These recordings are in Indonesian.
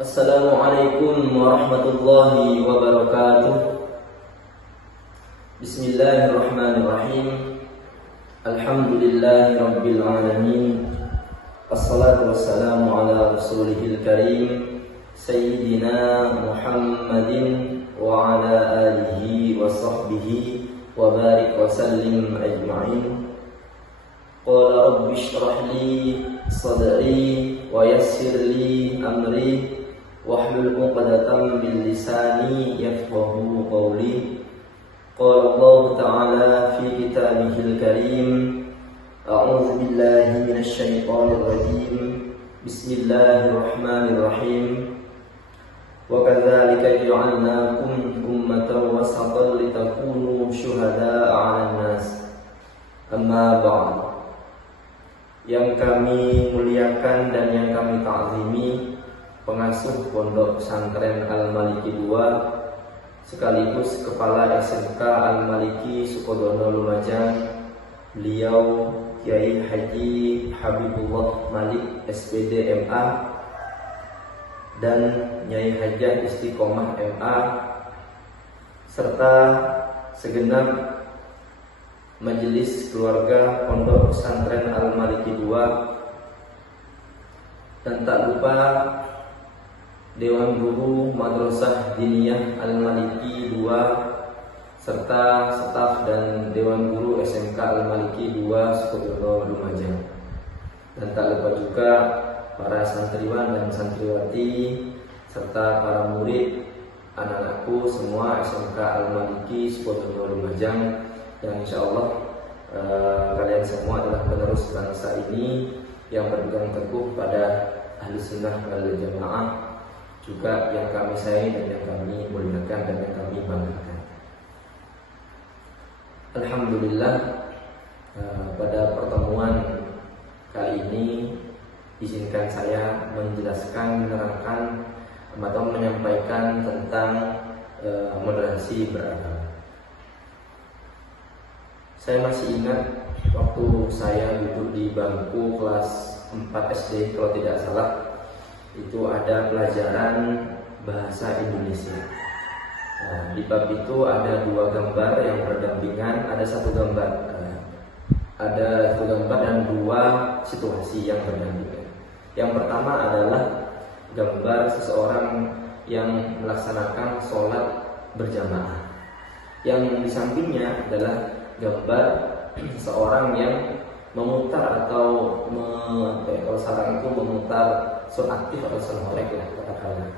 Assalamualaikum warahmatullahi wabarakatuh. Bismillahirrahmanirrahim. Alhamdulillahi rabbil alamin. Assalatu wassalamu ala rasulihil karim Sayyidina Muhammadin wa ala alihi wa sahbihi wa barik wa sallim ajma'in. Qala rabbi shrah li sadri wa yassir li amri wahlul 'uqdatam min lisani yafqahu qawli. Qala Allah Ta'ala fi kitabihil karim, a'udzu billahi minasy syaithanir rajim. Bismillahirrahmanirrahim. Wa kadzalika ja'alnakum ummatan wasatan litakunu syuhada'a 'alan nas. Amma ba'd. Yang kami muliakan dan yang kami ta'zimi, pengasuh Pondok Pesantren Al-Maliki II sekaligus Kepala SMK Al-Maliki Sukodono Lumajang, beliau Kiai Haji Habibullah Malik SPD MA dan Nyai Hajah Istiqomah MA serta segenap majelis keluarga Pondok Pesantren Al-Maliki II, dan tak lupa Dewan Guru Madrasah Diniyah Al-Maliki II serta staf dan Dewan Guru SMK Al-Maliki II Sukodono Lumajang, dan tak lupa juga para santriwan dan santriwati serta para murid anak-anakku semua SMK Al-Maliki Sukodono Lumajang. Dan insya Allah kalian semua adalah penerus bangsa ini yang berpegang teguh pada ahli sunnah wal jamaah, juga yang kami sayangi dan yang kami muliakan dan yang kami banggakan. Alhamdulillah, pada pertemuan kali ini izinkan saya menjelaskan, menerangkan atau menyampaikan tentang moderasi beragama. Saya masih ingat waktu saya duduk di bangku kelas 4 SD kalau tidak salah, itu ada pelajaran bahasa Indonesia. Nah, di bab itu ada dua gambar yang berdampingan, ada satu gambar dan dua situasi yang berdampingan. Yang pertama adalah gambar seseorang yang melaksanakan sholat berjamaah. Yang di sampingnya adalah gambar seorang yang memutar atau kalau sekarang itu memutar sound aktif atau sound horeg ya katakanlah.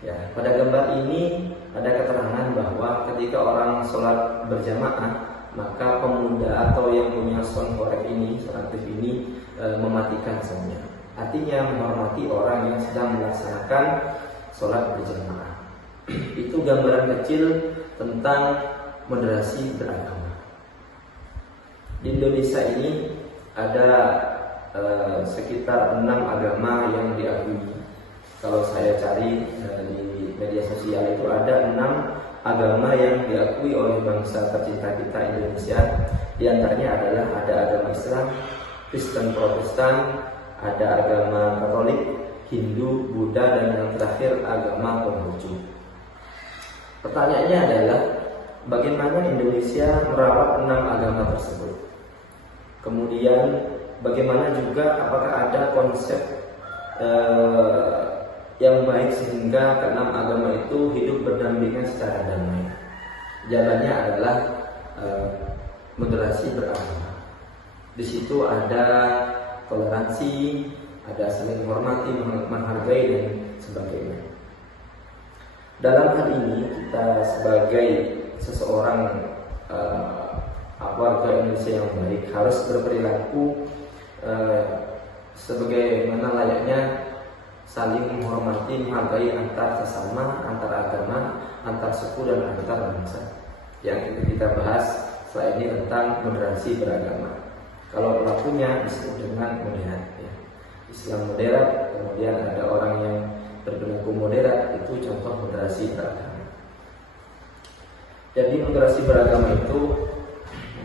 Ya, pada gambar ini ada keterangan bahwa ketika orang sholat berjamaah, maka pemuda atau yang punya sound horeg ini, sound aktif ini mematikan soundnya. Artinya menghormati orang yang sedang melaksanakan sholat berjamaah. Itu gambaran kecil tentang moderasi beragama. Di Indonesia ini ada sekitar 6 agama yang diakui. Kalau saya cari di media sosial itu ada 6 agama yang diakui oleh bangsa tercinta kita Indonesia. Di antaranya adalah ada agama Islam, Kristen, Protestan, ada agama Katolik, Hindu, Buddha, dan yang terakhir agama Konghucu. Pertanyaannya adalah bagaimana Indonesia merawat 6 agama tersebut? Kemudian bagaimana juga apakah ada konsep yang baik sehingga keenam agama itu hidup berdampingan secara damai? Jawabannya adalah moderasi beragama. Di situ ada toleransi, ada saling menghormati, menghargai dan sebagainya. Dalam hal ini kita sebagai seseorang warga Indonesia yang baik harus berperilaku sebagaimana layaknya saling menghormati, menghargai antar sesama, antar agama, antar suku dan antar bangsa. Yang kita bahas setelah ini tentang moderasi beragama. Kalau pelakunya disebut dengan moderat, ya. Islam moderat, kemudian ada orang yang berperilaku moderat, itu contoh moderasi beragama. Jadi moderasi beragama itu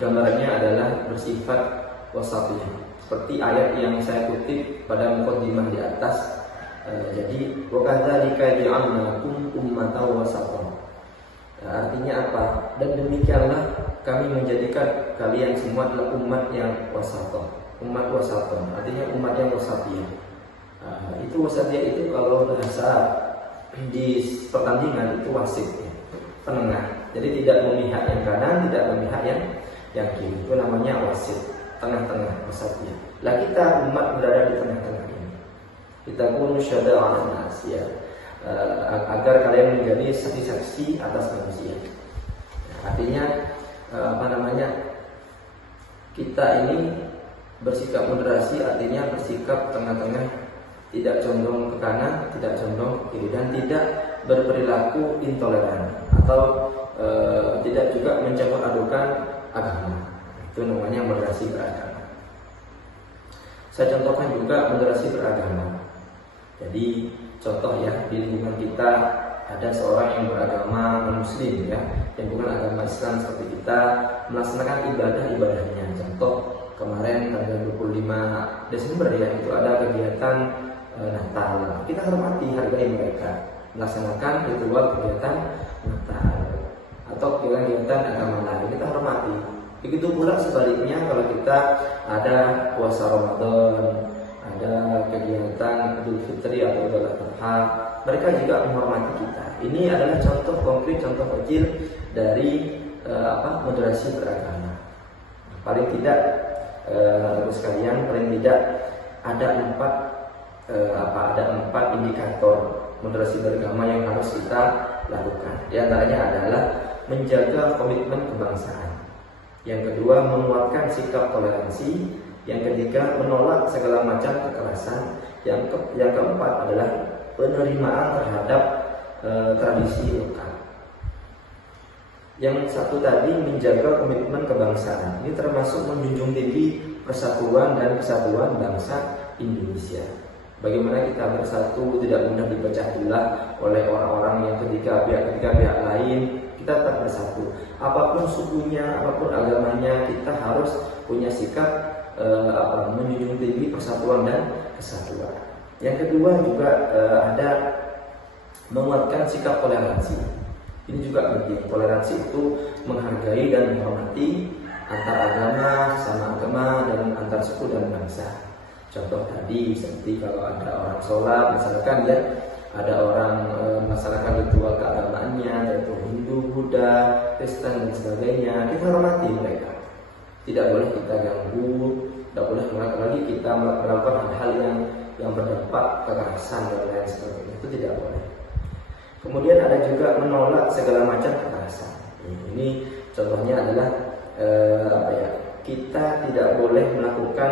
gambarannya adalah bersifat wasatiyah. Seperti ayat yang saya kutip pada mukaddimah di atas, Jadi wa kadzalika ja'alnakum ummatan wasatan. Artinya apa? Dan demikianlah kami menjadikan kalian semua adalah umat yang wasatan. Umat wasatan artinya umat yang wasatiyah. Itu wasatiyah itu kalau bahasa di pertandingan itu wasit ya, penengah. Jadi tidak memihak yang kanan, tidak memihak yang kiri. Itu namanya wasit, tengah-tengah, wasatiyah. Lah kita umat berada di tengah-tengah ini. Kita pun syada'an nas ya. Agar kalian menjadi saksi-saksi atas manusia. Artinya kita ini bersikap moderasi, artinya bersikap tengah-tengah, tidak condong ke kanan, tidak condong ke kiri, dan tidak berperilaku intoleran atau tidak juga mencampur adukan agama. Itu namanya moderasi beragama. Saya contohkan juga moderasi beragama. Jadi contoh ya, di lingkungan kita ada seorang yang beragama non-muslim ya, yang bukan agama Islam seperti kita, melaksanakan ibadah-ibadahnya. Contoh kemarin tanggal 25 Desember ya, itu ada kegiatan Natal. Kita hormati, hargai mereka melaksanakan ritual kegiatan Natal atau kegiatan agama lain, kita hormati. Begitu pula sebaliknya kalau kita ada puasa Ramadan, ada kegiatan Idul Fitri atau Idul Adha, mereka juga menghormati kita. Ini adalah contoh konkret, contoh kecil dari moderasi beragama. Paling tidak, terus sekalian, paling tidak ada empat indikator moderasi beragama yang harus kita lakukan. Di antaranya adalah menjaga komitmen kebangsaan. Yang kedua, menguatkan sikap toleransi. Yang ketiga, menolak segala macam kekerasan. Yang keempat adalah penerimaan terhadap tradisi lokal. Yang satu tadi, menjaga komitmen kebangsaan. Ini termasuk menjunjung tinggi persatuan dan kesatuan bangsa Indonesia. Bagaimana kita bersatu, tidak mudah dipecah belah oleh orang-orang yang ketiga pihak lain. Kita tetap bersatu. Apapun sukunya, apapun agamanya, kita harus punya sikap menjunjung tinggi persatuan dan kesatuan. Yang kedua juga ada menguatkan sikap toleransi. Ini juga penting. Toleransi itu menghargai dan menghormati antar agama, sesama agama, dan antar suku dan bangsa. Contoh tadi seperti kalau ada orang sholat, misalkan ya, ada orang melaksanakan ritual keagamaannya, yaitu Hindu, Buddha, Kristen dan sebagainya, kita hormati mereka. Tidak boleh kita ganggu, tidak boleh lagi kita melakukan hal-hal yang berdampak kekerasan dan lain sebagainya. Itu tidak boleh. Kemudian ada juga menolak segala macam kekerasan. Ini contohnya adalah kita tidak boleh melakukan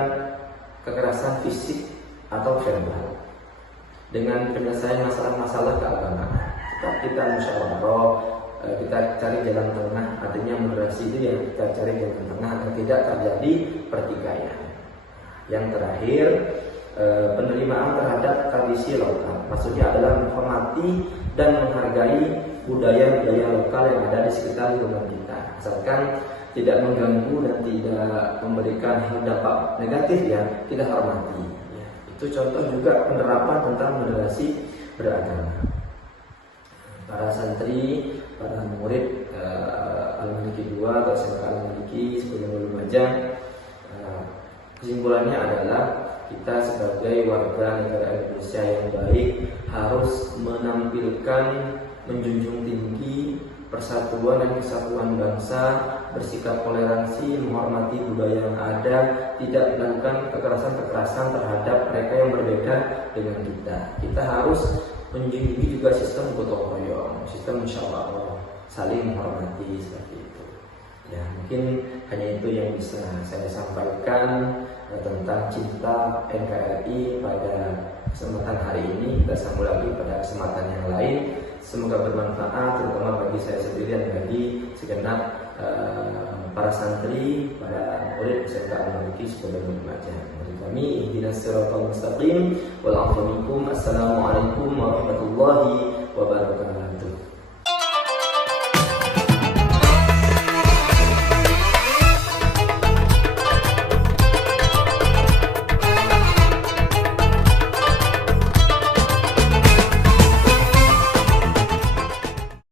kekerasan fisik atau verbal dengan penyelesaian masalah-masalah keagamaan. Kita musyawarah, kita cari jalan tengah. Artinya moderasi itu yang kita cari jalan tengah agar tidak terjadi pertikaian. Yang terakhir, penerimaan terhadap tradisi lokal. Maksudnya adalah menghormati dan menghargai budaya-budaya lokal yang ada di sekitar lingkungan kita. Asalkan tidak mengganggu dan tidak memberikan dampak negatif ya, kita hormati. Ya, itu contoh juga penerapan tentang moderasi beragama. Para santri, para murid Al-Maliki 2 atau SMK Al-Maliki sebelum Lumajang, kesimpulannya adalah kita sebagai warga negara Indonesia yang baik harus menampilkan, menjunjung tinggi persatuan dan kesatuan bangsa, bersikap toleransi, menghormati budaya yang ada, tidak melakukan kekerasan-kekerasan terhadap mereka yang berbeda dengan kita. Kita harus menjunjung juga sistem gotong royong, sistem musyawarah, saling menghormati seperti itu. Ya, mungkin hanya itu yang bisa saya sampaikan tentang cinta NKRI pada kesempatan hari ini. Kita sambung lagi pada kesempatan yang lain. Semoga bermanfaat, terutama bagi saya sendiri dan bagi segenap para santri, para murid SMK Al-Maliki sebagai Lumajang. Dari kami, ihdinas siratal mustaqim wal 'afwa minkum. Assalamualaikum warahmatullahi